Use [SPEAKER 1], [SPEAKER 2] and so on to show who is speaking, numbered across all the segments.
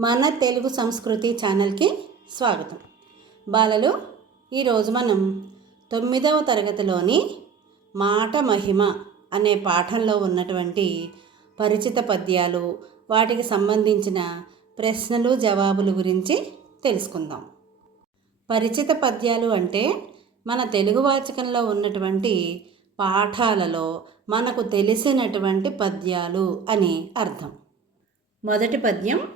[SPEAKER 1] మన తెలుగు సంస్కృతి ఛానల్కి స్వాగతం. బాలలు ఈరోజు మనం తొమ్మిదవ తరగతిలోని మాట మహిమ అనే పాఠంలో ఉన్నటువంటి పరిచిత పద్యాలు వాటికి సంబంధించిన ప్రశ్నలు జవాబులు గురించి తెలుసుకుందాం. పరిచిత పద్యాలు అంటే మన తెలుగు వాచకంలో ఉన్నటువంటి పాఠాలలో మనకు తెలిసినటువంటి పద్యాలు అని అర్థం. మొదటి పద్యం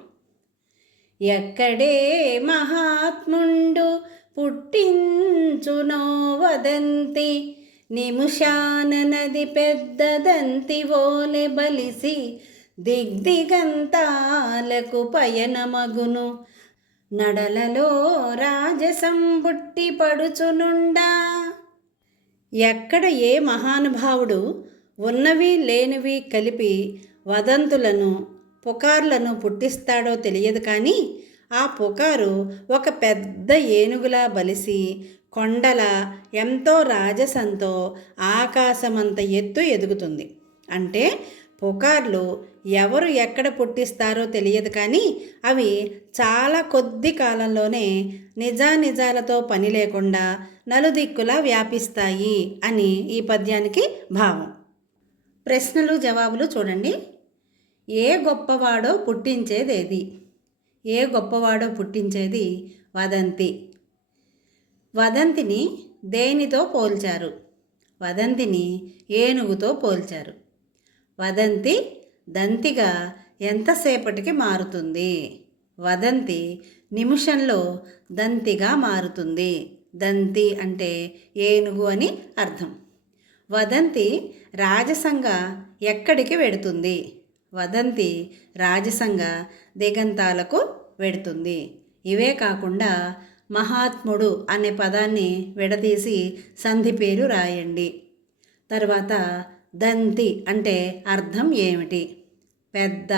[SPEAKER 1] ఎక్కడే మహాత్ముండు పుట్టించునో వదంతి నిముషాన నది పెద్దదంతి ఓలె బలిసి దిగ్దిగంతాలకు పయనమగును. నడలలో రాజసం బుట్టి పడుచునుండా. ఎక్కడ ఏ మహానుభావుడు ఉన్నవి లేనివి కలిపి వదంతులను పుకార్లను పుట్టిస్తాడో తెలియదు కానీ ఆ పుకారు ఒక పెద్ద ఏనుగులా బలిసి కొండల ఎంతో రాజసంతో ఆకాశమంత ఎత్తు ఎదుగుతుంది. అంటే పుకార్లు ఎవరు ఎక్కడ పుట్టిస్తారో తెలియదు కానీ అవి చాలా కొద్ది కాలంలోనే నిజానిజాలతో పని లేకుండా నలుదిక్కులా వ్యాపిస్తాయి అని ఈ పద్యానికి భావం. ప్రశ్నలు జవాబులు చూడండి. ఏ గొప్పవాడో పుట్టించేదేది? ఏ గొప్పవాడో పుట్టించేది వదంతి. వదంతిని దేనితో పోల్చారు? వదంతిని ఏనుగుతో పోల్చారు. వదంతి దంతిగా ఎంతసేపటికి మారుతుంది? వదంతి నిమిషంలో దంతిగా మారుతుంది. దంతి అంటే ఏనుగు అని అర్థం. వదంతి రాజసంగా ఎక్కడికి వెడుతుంది? వదంతి రాజసంగ దిగంతాలకు వెడుతుంది. ఇవే కాకుండా మహాత్ముడు అనే పదాన్ని విడదీసి సంధి పేరు రాయండి. తర్వాత దంతి అంటే అర్థం ఏమిటి? పెద్ద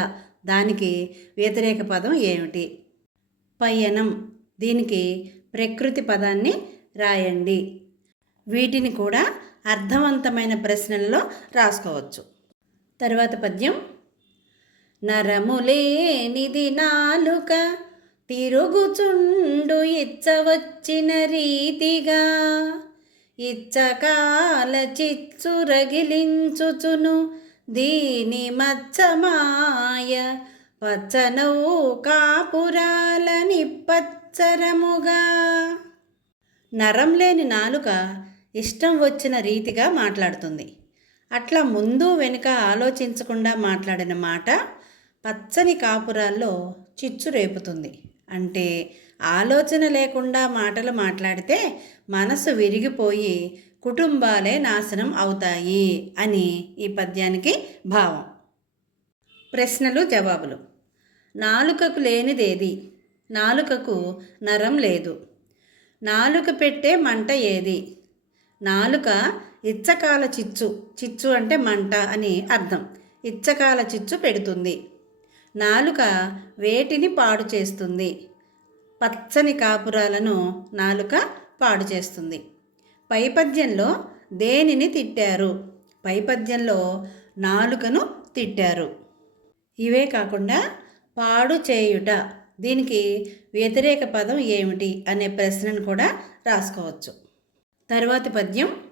[SPEAKER 1] దానికి వ్యతిరేక పదం ఏమిటి? పయనం దీనికి ప్రకృతి పదాన్ని రాయండి. వీటిని కూడా అర్థవంతమైన ప్రశ్నల్లో రాసుకోవచ్చు. తర్వాత పద్యం నరములేనిది నాలుక తిరుగుచుండు ఇచ్చవచ్చిన రీతిగా. ఇచ్చకాల చిచ్చు రగిలించుచును దీని మచ్చమాయ పచ్చనవు కాపురాలని పచ్చరముగా నరం లేని నాలుక ఇష్టం వచ్చిన రీతిగా మాట్లాడుతుంది. అట్లా ముందు వెనుక ఆలోచించకుండా మాట్లాడిన మాట పచ్చని కాపురాల్లో చిచ్చు రేపుతుంది. అంటే ఆలోచన లేకుండా మాటలు మాట్లాడితే మనసు విరిగిపోయి కుటుంబాలే నాశనం అవుతాయి అని ఈ పద్యానికి భావం. ప్రశ్నలు జవాబులు. నాలుకకు లేనిదేది నాలుకకు నరం లేదు. నాలుక పెట్టే మంట ఏది? నాలుక ఇచ్చకాల చిచ్చు చిచ్చు అంటే మంట అని అర్థం. ఇచ్చకాల చిచ్చు పెడుతుంది. నాలుక వేటిని పాడు చేస్తుంది. పచ్చని కాపురాలను నాలుక పాడు చేస్తుంది. పైపద్యంలో దేనిని తిట్టారు? పైపద్యంలో నాలుకను తిట్టారు. ఇవే కాకుండా పాడు చేయుట. దీనికి వ్యతిరేక పదం ఏమిటి అనే ప్రశ్నను కూడా రాసుకోవచ్చు. తర్వాతి పద్యం.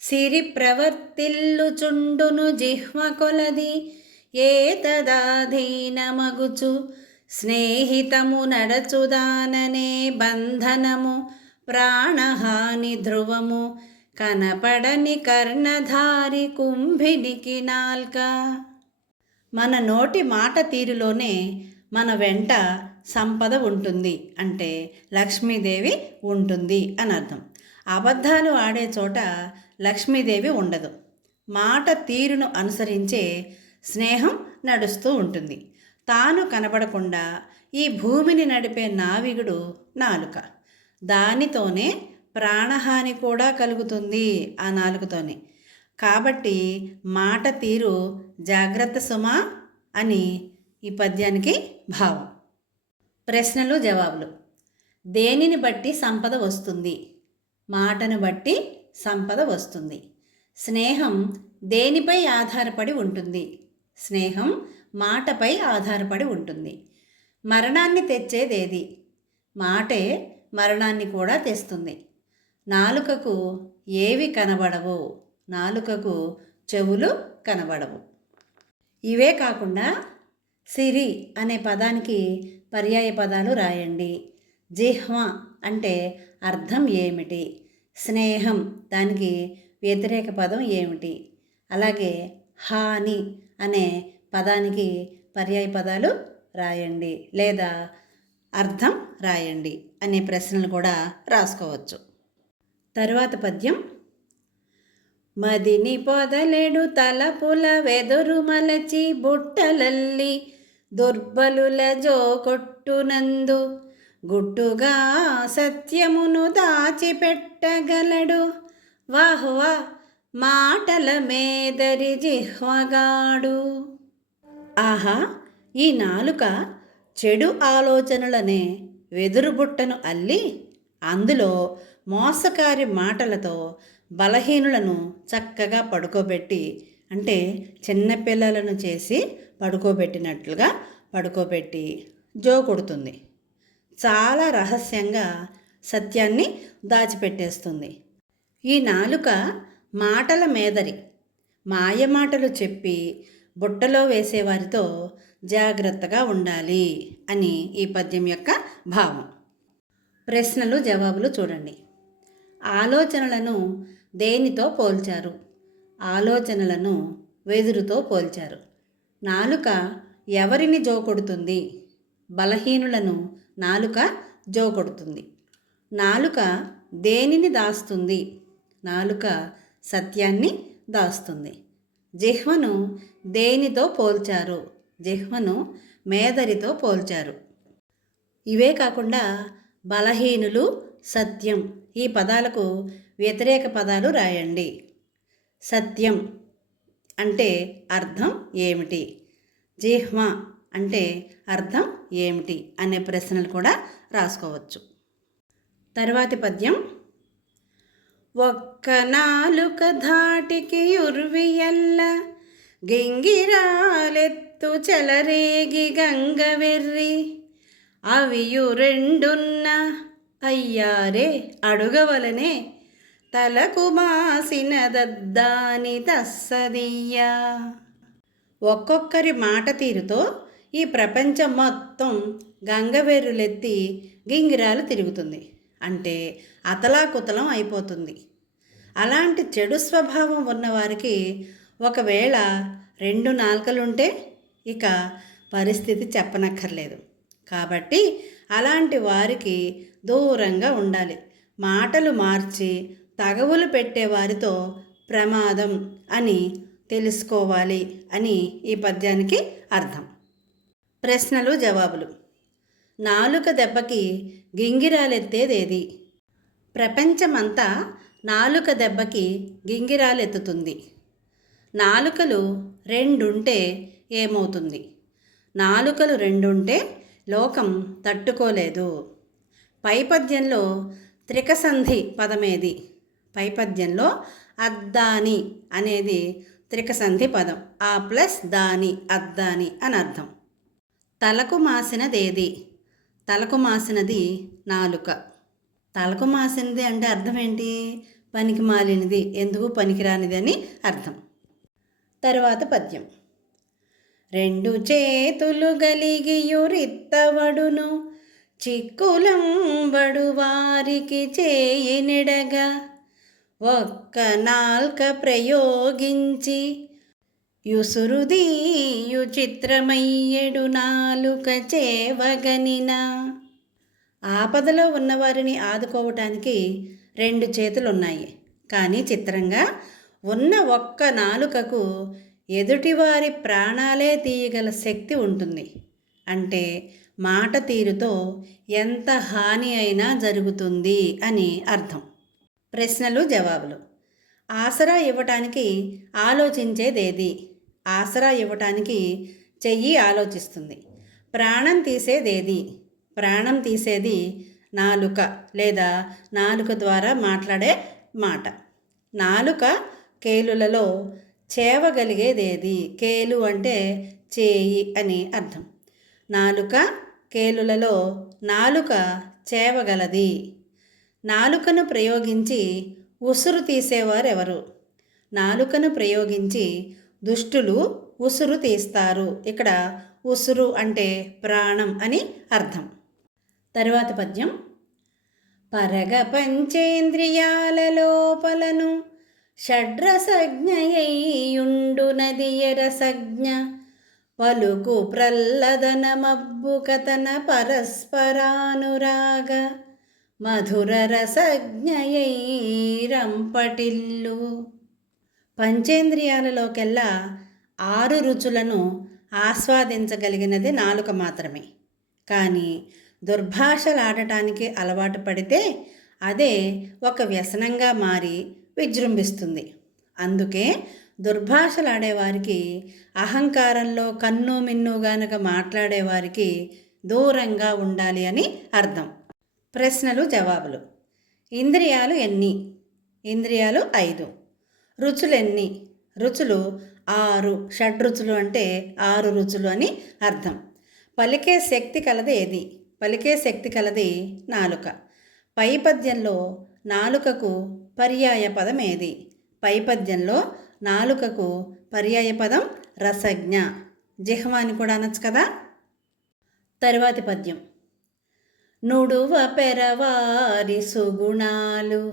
[SPEAKER 1] సిరి ప్రవర్తిల్లుచుండును జిహ్వ కొలది. ఏతదాధీనమగుచు. స్నేహితము నడచుదాననే బంధనము. ప్రాణహాని ధ్రువము. కనపడని కర్ణధారి కుంభినికి నాల్క. మన నోటి మాట తీరులోనే మన వెంట సంపద ఉంటుంది. అంటే లక్ష్మీదేవి ఉంటుంది అని అర్థం. అబద్ధాలు ఆడే చోట లక్ష్మీదేవి ఉండదు. మాట తీరును అనుసరించే స్నేహం నడుస్తూ ఉంటుంది. తాను కనబడకుండా ఈ భూమిని నడిపే నావికుడు నాలుక. దానితోనే ప్రాణహాని కూడా కలుగుతుంది ఆ నాలుకతోనే. కాబట్టి మాట తీరు జాగ్రత్త సుమా అని ఈ పద్యానికి భావం. ప్రశ్నలు జవాబులు. దేనిని బట్టి సంపద వస్తుంది? మాటను బట్టి సంపద వస్తుంది. స్నేహం దేనిపై ఆధారపడి ఉంటుంది? స్నేహం మాటపై ఆధారపడి ఉంటుంది. మరణాన్ని తెచ్చేదేది? మాటే మరణాన్ని కూడా తెస్తుంది. నాలుకకు ఏవి కనబడవు? నాలుకకు చెవులు కనబడవు. ఇవే కాకుండా సిరి అనే పదానికి పర్యాయ పదాలు రాయండి. జిహ్వ అంటే అర్థం ఏమిటి? స్నేహం దానికి వ్యతిరేక పదం ఏమిటి? అలాగే హాని అనే పదానికి పర్యాయ పదాలు రాయండి లేదా అర్థం రాయండి అనే ప్రశ్నలు కూడా రాసుకోవచ్చు. తరువాత పద్యం. మదిని పొదలెడు తలపుల వెదురు మలచి బుట్టలల్లి దుర్బలుల జో కొట్టునందు గుట్టుగా సత్యమును దాచిపెట్టగలడు. వాహ్వా మాటల మేదరి జిహ్వగాడు. ఆహా ఈ నాలుక చెడు ఆలోచనలనే వెదురుబుట్టను అల్లి అందులో మోసకారి మాటలతో బలహీనులను చక్కగా పడుకోబెట్టి అంటే చిన్నపిల్లలను చేసి పడుకోబెట్టినట్లుగా పడుకోబెట్టి జో కొడుతుంది. చాలా రహస్యంగా సత్యాన్ని దాచిపెట్టేస్తుంది. ఈ నాలుక మాటల మేదరి. మాయమాటలు చెప్పి బుట్టలో వేసేవారితో జాగ్రత్తగా ఉండాలి అని ఈ పద్యం యొక్క భావం. ప్రశ్నలు జవాబులు చూడండి. ఆలోచనలను దేనితో పోల్చారు? ఆలోచనలను వెదురుతో పోల్చారు. నాలుక ఎవరిని జోకొడుతుంది? బలహీనులను నాలుక జోకొడుతుంది. నాలుక దేనిని దాస్తుంది? నాలుక సత్యాన్ని దాస్తుంది. జిహ్వను దేనితో పోల్చారు? జిహ్వను మేదరితో పోల్చారు. ఇవే కాకుండా బలహీనులు సత్యం. ఈ పదాలకు వ్యతిరేక పదాలు రాయండి. సత్యం అంటే అర్థం ఏమిటి? జిహ్వ అంటే అర్థం ఏమిటి? అనే ప్రశ్నలు కూడా రాసుకోవచ్చు. తర్వాతి పద్యం ఒక్క నాలుక ధాటికి ఉర్వియల్ల గింగిరాలెత్తు చెలరేగి గంగవెర్రి అవియు రెండున్న అయ్యారే అడుగవలనే తలకు మాసిన దద్దాని తస్సదియ్యా ఒక్కొక్కరి మాట తీరుతో ఈ ప్రపంచం మొత్తం గంగవేరులెత్తి గింగిరాలు తిరుగుతుంది. అంటే అతలాకుతలం అయిపోతుంది. అలాంటి చెడు స్వభావం ఉన్నవారికి ఒకవేళ రెండు నాలుకలుంటే ఇక పరిస్థితి చెప్పనక్కర్లేదు. కాబట్టి అలాంటి వారికి దూరంగా ఉండాలి. మాటలు మార్చి తగవులు పెట్టే వారితో ప్రమాదం అని తెలుసుకోవాలి అని ఈ పద్యానికి అర్థం. ప్రశ్నలు జవాబులు. నాలుక దెబ్బకి గింగిరాలెత్తేదేది? ప్రపంచమంతా నాలుక దెబ్బకి గింగిరాలెత్తుతుంది. నాలుకలు రెండుంటే ఏమవుతుంది? నాలుకలు రెండుంటే లోకం తట్టుకోలేదు. పైపద్యంలో త్రికసంధి పదమేది? పైపద్యంలో అద్దాని అనేది త్రికసంధి పదం. ఆ ప్లస్ దాని అద్దాని అని అర్థం తలకు మాసినదేది? తలకు మాసినది నాలుక. తలకు మాసినది అంటే అర్థం ఏంటి? పనికి మాలినది. ఎందుకు పనికిరానిది అని అర్థం. తరువాత పద్యం. రెండు చేతులు గలిగియురిత్తవడును చిక్కులం బడువారికి చేయినిడగా ఒక్క నాల్క ప్రయోగించి యుసురుదీయు చిత్రమయ్యడు నాలుక చేవగనిన. ఆపదలో ఉన్నవారిని ఆదుకోవటానికి రెండు చేతులున్నాయి. కానీ చిత్రంగా ఉన్న ఒక్క నాలుకకు ఎదుటివారి ప్రాణాలే తీయగల శక్తి ఉంటుంది. అంటే మాట తీరుతో ఎంత హాని అయినా జరుగుతుంది అని అర్థం. ప్రశ్నలు జవాబులు. ఆసరా ఇవ్వటానికి ఆలోచించేదేది? ఆసరా ఇవ్వటానికి చెయ్యి ఆలోచిస్తుంది. ప్రాణం తీసేదేది? ప్రాణం తీసేది నాలుక లేదా నాలుక ద్వారా మాట్లాడే మాట. నాలుక కేలులలో చేవగలిగేదేది? కేలు అంటే చేయి అని అర్థం. నాలుక కేలులలో నాలుక చేవగలది? నాలుకను ప్రయోగించి ఉసురు తీసేవారెవరు? నాలుకను ప్రయోగించి దుష్టులు ఉసురు తీస్తారు. ఇక్కడ ఉసురు అంటే ప్రాణం అని అర్థం. తరువాత పద్యం. పరగ పంచేంద్రియాల లోపలను షడ్రసజ్ఞయుండునది ఎరసజ్ఞ పలుకు ప్రల్లదన కథన పరస్పరానురాగ. మధుర రసజ్ఞయైరంపటిల్లు పంచేంద్రియాలలోకెల్లా ఆరు రుచులను ఆస్వాదించగలిగినది నాలుక మాత్రమే. కానీ దుర్భాషలాడటానికి అలవాటు పడితే అదే ఒక వ్యసనంగా మారి విజృంభిస్తుంది. అందుకే దుర్భాషలాడేవారికి అహంకారంలో కన్ను మిన్ను గనక మాట్లాడేవారికి దూరంగా ఉండాలి అని అర్థం. ప్రశ్నలు జవాబులు. ఇంద్రియాలు ఎన్ని? ఇంద్రియాలు ఐదు. రుచులెన్ని? రుచులు ఆరు. షడ్రుచులు అంటే ఆరు రుచులు అని అర్థం. పలికే శక్తి కలది ఏది? పలికే శక్తి కలది నాలుక. పై పద్యంలో నాలుకకు పర్యాయ పదం ఏది? పైపద్యంలో నాలుకకు పర్యాయ పదం రసజ్ఞ. జిహ్వ అని కూడా అనొచ్చు కదా? తరువాతి పద్యం. నుడువ పెరవారి సుగుణాలు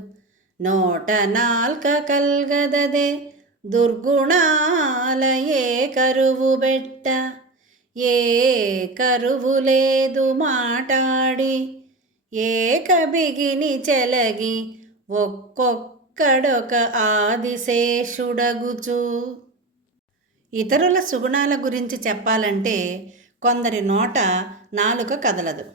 [SPEAKER 1] నోట నాల్క కల్గదదే దుర్గుణాల ఏ కరువు బెట్ట. ఏ కరువు లేదు మాటాడి ఏక బిగిని చెలగి ఒక్కొక్కడొక ఆదిశేషుడగుచు. ఇతరుల సుగుణాల గురించి చెప్పాలంటే కొందరి నోట నాలుక కదలదు.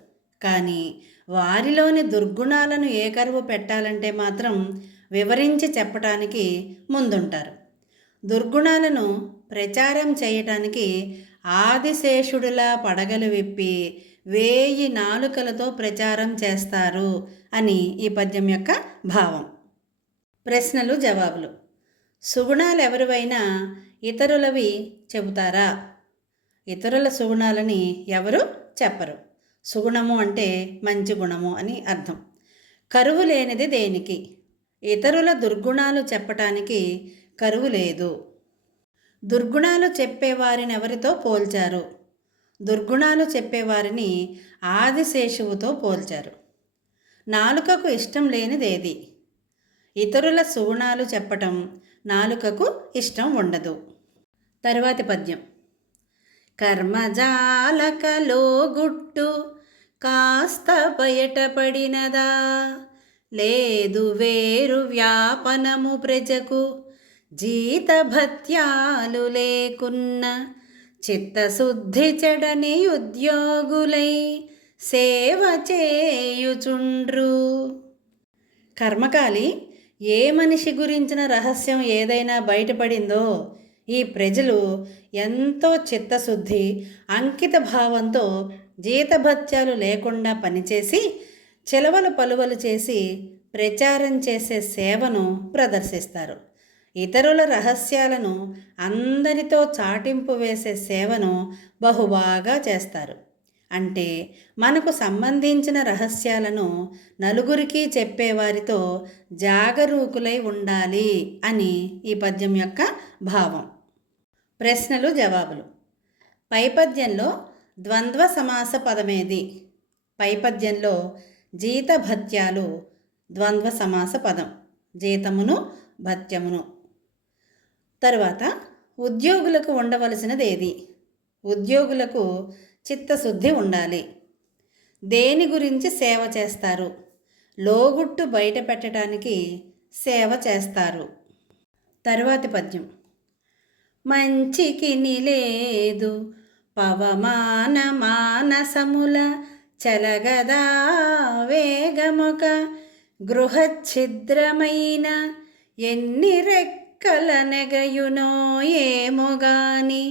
[SPEAKER 1] కానీ వారిలోని దుర్గుణాలను ఏకరువు పెట్టాలంటే మాత్రం వివరించి చెప్పటానికి ముందుంటారు. దుర్గుణాలను ప్రచారం చేయటానికి ఆదిశేషుడిలా పడగలు విప్పి వేయి నాలుకలతో ప్రచారం చేస్తారు అని ఈ పద్యం యొక్క భావం. ప్రశ్నలు జవాబులు. సుగుణాలు ఎవరివైనా ఇతరులవి చెబుతారా? ఇతరుల సుగుణాలని ఎవరు చెప్పరు? సుగుణము అంటే మంచి గుణము అని అర్థం. కరువు లేనిది దేనికి? ఇతరుల దుర్గుణాలు చెప్పటానికి కరువు లేదు. దుర్గుణాలు చెప్పేవారిని ఎవరితో పోల్చారు? దుర్గుణాలు చెప్పేవారిని ఆదిశేషువుతో పోల్చారు. నాలుకకు ఇష్టం లేనిదేది? ఇతరుల సుగుణాలు చెప్పటం నాలుకకు ఇష్టం ఉండదు. తరువాతి పద్యం. కర్మజాలకలో గుట్టు కాస్త బయటపడినదా లేదు వేరు వ్యాపనము ప్రజకు. జీతభత్యాలు లేకున్న చిత్తశుద్ధి చెడని ఉద్యోగులై సేవ చేయుచుండ్రు. కర్మకాలి ఏ మనిషి గురించిన రహస్యం ఏదైనా బయటపడిందో ఈ ప్రజలు ఎంతో చిత్తశుద్ధి అంకిత భావంతో జీతభత్యాలు లేకుండా పనిచేసి చెలవలు పలువలు చేసి ప్రచారం చేసే సేవను ప్రదర్శిస్తారు. ఇతరుల రహస్యాలను అందరితో చాటింపు వేసే సేవను బహుబాగా చేస్తారు. అంటే మనకు సంబంధించిన రహస్యాలను నలుగురికి చెప్పేవారితో జాగరూకులై ఉండాలి అని ఈ పద్యం యొక్క భావం. ప్రశ్నలు జవాబులు. పై పద్యంలో ద్వంద్వ సమాస పదమేది పైపద్యంలో జీత జీతభత్యాలు ద్వంద్వ సమాస పదం జీతమును భత్యమును. తరువాత ఉద్యోగులకు ఉండవలసినది ఏది ఉద్యోగులకు చిత్తశుద్ధి ఉండాలి. దేని గురించి సేవ చేస్తారు? లోగుట్టు బయట పెట్టడానికి సేవ చేస్తారు. తరువాతి పద్యం. మంచికి నిలేదు పవమాన మానసముల చలగదా వేగమొక గృహఛిద్రమైన ఎన్ని రెక్కల నెగయునో ఏమోగాని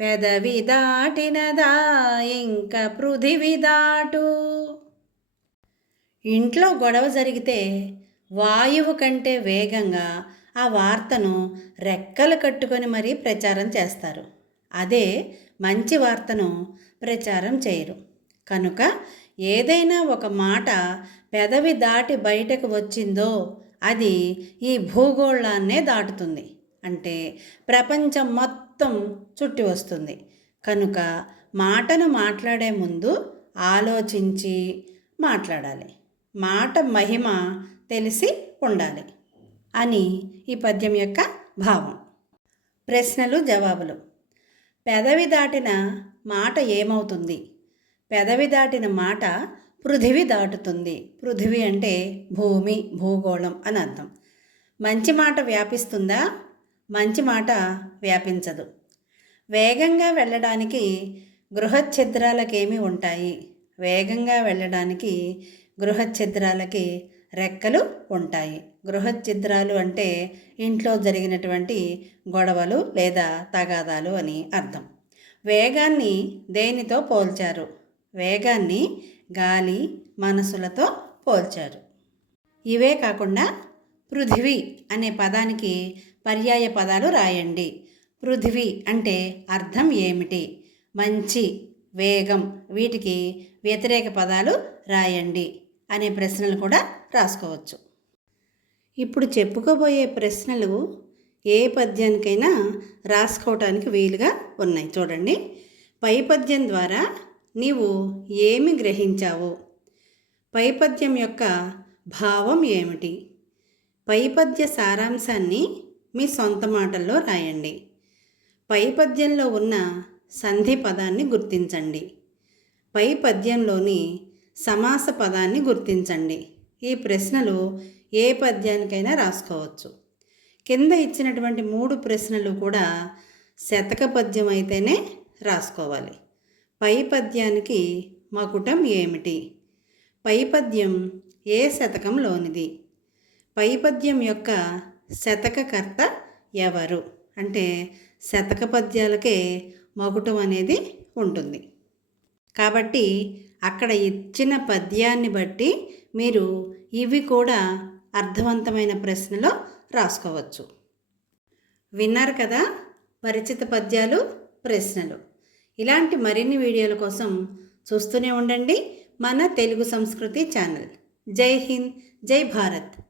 [SPEAKER 1] పెదవి దాటినదా ఇంక పృథివి దాటు. ఇంట్లో గొడవ జరిగితే వాయువు కంటే వేగంగా ఆ వార్తను రెక్కలు కట్టుకొని మరీ ప్రచారం చేస్తారు. అదే మంచి వార్తను ప్రచారం చేయరు. కనుక ఏదైనా ఒక మాట పెదవి దాటి బయటకు వచ్చిందో అది ఈ భూగోళాన్నే దాటుతుంది. అంటే ప్రపంచం మొత్తం చుట్టి వస్తుంది. కనుక మాటను మాట్లాడే ముందు ఆలోచించి మాట్లాడాలి. మాట మహిమ తెలిసి ఉండాలి అని ఈ పద్యం యొక్క భావం. ప్రశ్నలు జవాబులు. పెదవి దాటిన మాట ఏమవుతుంది? పెదవి దాటిన మాట పృథివి దాటుతుంది. పృథివి అంటే భూమి భూగోళం అని అర్థం. మంచి మాట వ్యాపిస్తుందా? మంచి మాట వ్యాపించదు. వేగంగా వెళ్ళడానికి గృహఛిద్రాలకేమి ఉంటాయి? వేగంగా వెళ్ళడానికి గృహఛిద్రాలకి రెక్కలు ఉంటాయి. గృహఛిద్రాలు అంటే ఇంట్లో జరిగినటువంటి గొడవలు లేదా తగాదాలు అని అర్థం. వేగాన్ని దేనితో పోల్చారు? వేగాన్ని గాలి మనసులతో పోల్చారు. ఇవే కాకుండా పృథివీ అనే పదానికి పర్యాయ పదాలు రాయండి. పృథివీ అంటే అర్థం ఏమిటి? మంచి వేగం వీటికి వ్యతిరేక పదాలు రాయండి. అనే ప్రశ్నలు కూడా రాసుకోవచ్చు. ఇప్పుడు చెప్పుకోబోయే ప్రశ్నలు ఏ పద్యానికైనా రాసుకోవటానికి వీలుగా ఉన్నాయి. చూడండి. పై పద్యం ద్వారా నీవు ఏమి గ్రహించావు? పైపద్యం యొక్క భావం ఏమిటి? పైపద్య సారాంశాన్ని మీ సొంత మాటల్లో రాయండి. పైపద్యంలో ఉన్న సంధి పదాన్ని గుర్తించండి. పై పద్యంలోని సమాస పదాన్ని గుర్తించండి. ఈ ప్రశ్నలు ఏ పద్యానికైనా రాసుకోవచ్చు. కింద ఇచ్చినటువంటి మూడు ప్రశ్నలు కూడా శతక పద్యం అయితేనే రాసుకోవాలి. పై పద్యానికి మకుటం ఏమిటి? పై పద్యం ఏ శతకంలోనిది? పై పద్యం యొక్క శతకకర్త ఎవరు? అంటే శతక పద్యాలకే మకుటం అనేది ఉంటుంది. కాబట్టి అక్కడ ఇచ్చిన పద్యాన్ని బట్టి మీరు ఇవి కూడా అర్థవంతమైన ప్రశ్నలో రాసుకోవచ్చు. విన్నారు కదా పరిచిత పద్యాలు ప్రశ్నలు. ఇలాంటి మరిన్ని వీడియోల కోసం చూస్తూనే ఉండండి. మన తెలుగు సంస్కృతి ఛానల్. జై హింద్ జై భారత్.